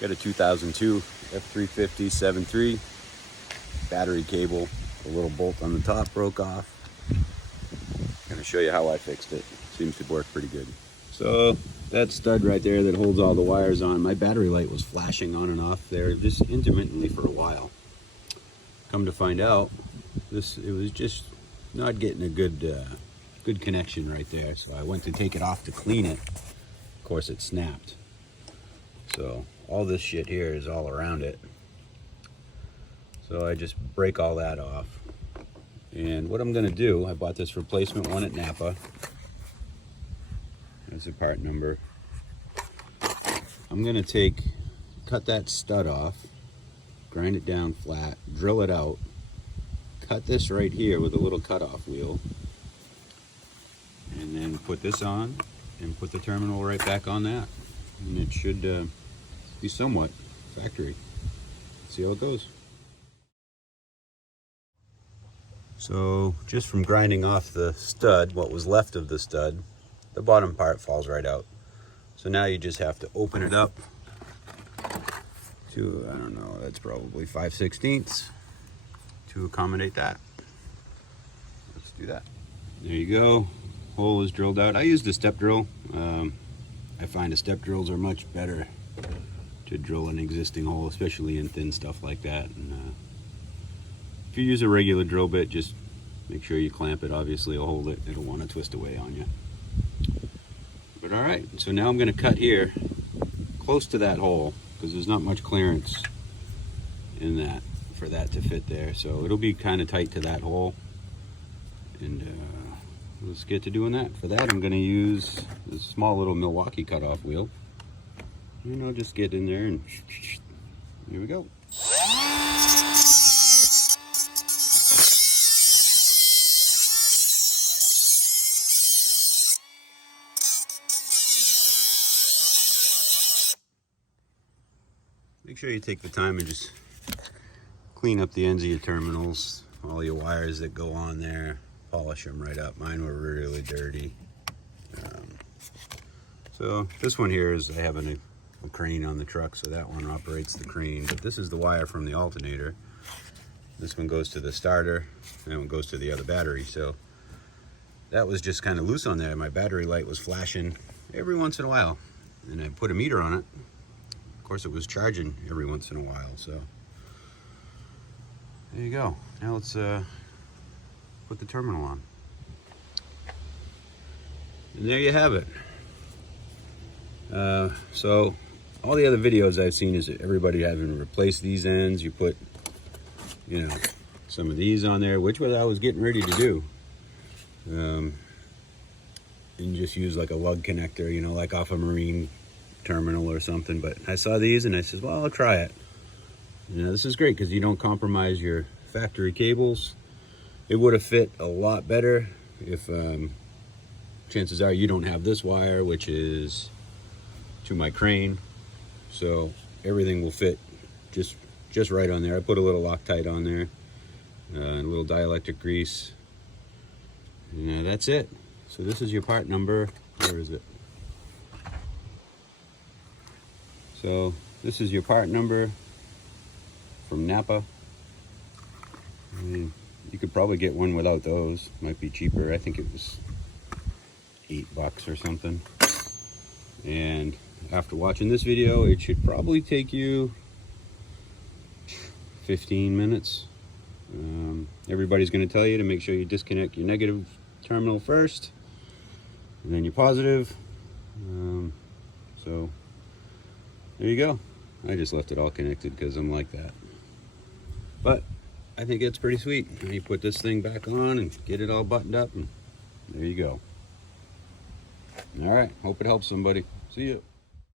Got a 2002 F350 7.3 battery cable. The little bolt on the top broke off. Gonna show you how I fixed it. Seems to work pretty good. So that stud right there that holds all the wires on, my battery light was flashing on and off there just intermittently for a while. Come to find out, it was just not getting a good connection right there. So I went to take it off to clean it. Of course it snapped. So all this shit here is all around it. So I just break all that off. And what I'm gonna do, I bought this replacement one at Napa. There's the part number. I'm gonna cut that stud off, grind it down flat, drill it out, cut this right here with a little cutoff wheel, and then put this on and put the terminal right back on that. And it should be somewhat factory. See how it goes. So just from grinding off the stud, what was left of the stud, the bottom part falls right out. So now you just have to open it up to, I don't know, that's probably 5/16 to accommodate that. Let's do that. There you go. Hole is drilled out. I used a step drill. I find the step drills are much better to drill an existing hole, especially in thin stuff like that. And if you use a regular drill bit, just make sure you clamp it. Obviously it'll hold it. It'll want to twist away on you. But all right, so now I'm going to cut here close to that hole because there's not much clearance in that for that to fit there. So it'll be kind of tight to that hole. And let's get to doing that. For that, I'm going to use this small little Milwaukee cutoff wheel. And I'll just get in there and here we go. Make sure you take the time and just clean up the ends of your terminals, all your wires that go on there, polish them right up. Mine were really dirty. So this one here is, I have a crane on the truck, so that one operates the crane. But this is the wire from the alternator. This one goes to the starter, and that one goes to the other battery. So that was just kind of loose on there. My battery light was flashing every once in a while, and I put a meter on it. Of course, it was charging every once in a while, so there you go. Now let's put the terminal on. And there you have it. So all the other videos I've seen is everybody having to replace these ends. You put, you know, some of these on there, which I was getting ready to do. And just use like a lug connector, you know, like off a marine terminal or something. But I saw these and I said, well, I'll try it. You know, this is great because you don't compromise your factory cables. It would have fit a lot better if chances are you don't have this wire, which is to my crane, so everything will fit just right on there. I put a little Loctite on there and a little dielectric grease, and that's it. So this is your part number. Where is it? So this is your part number from Napa. I mean, you could probably get one without those. Might be cheaper. I think it was $8 or something. And after watching this video, it should probably take you 15 minutes. Everybody's going to tell you to make sure you disconnect your negative terminal first, and then your positive. So there you go. I just left it all connected because I'm like that. But I think it's pretty sweet. You put this thing back on and get it all buttoned up, and there you go. All right, hope it helps somebody. See ya.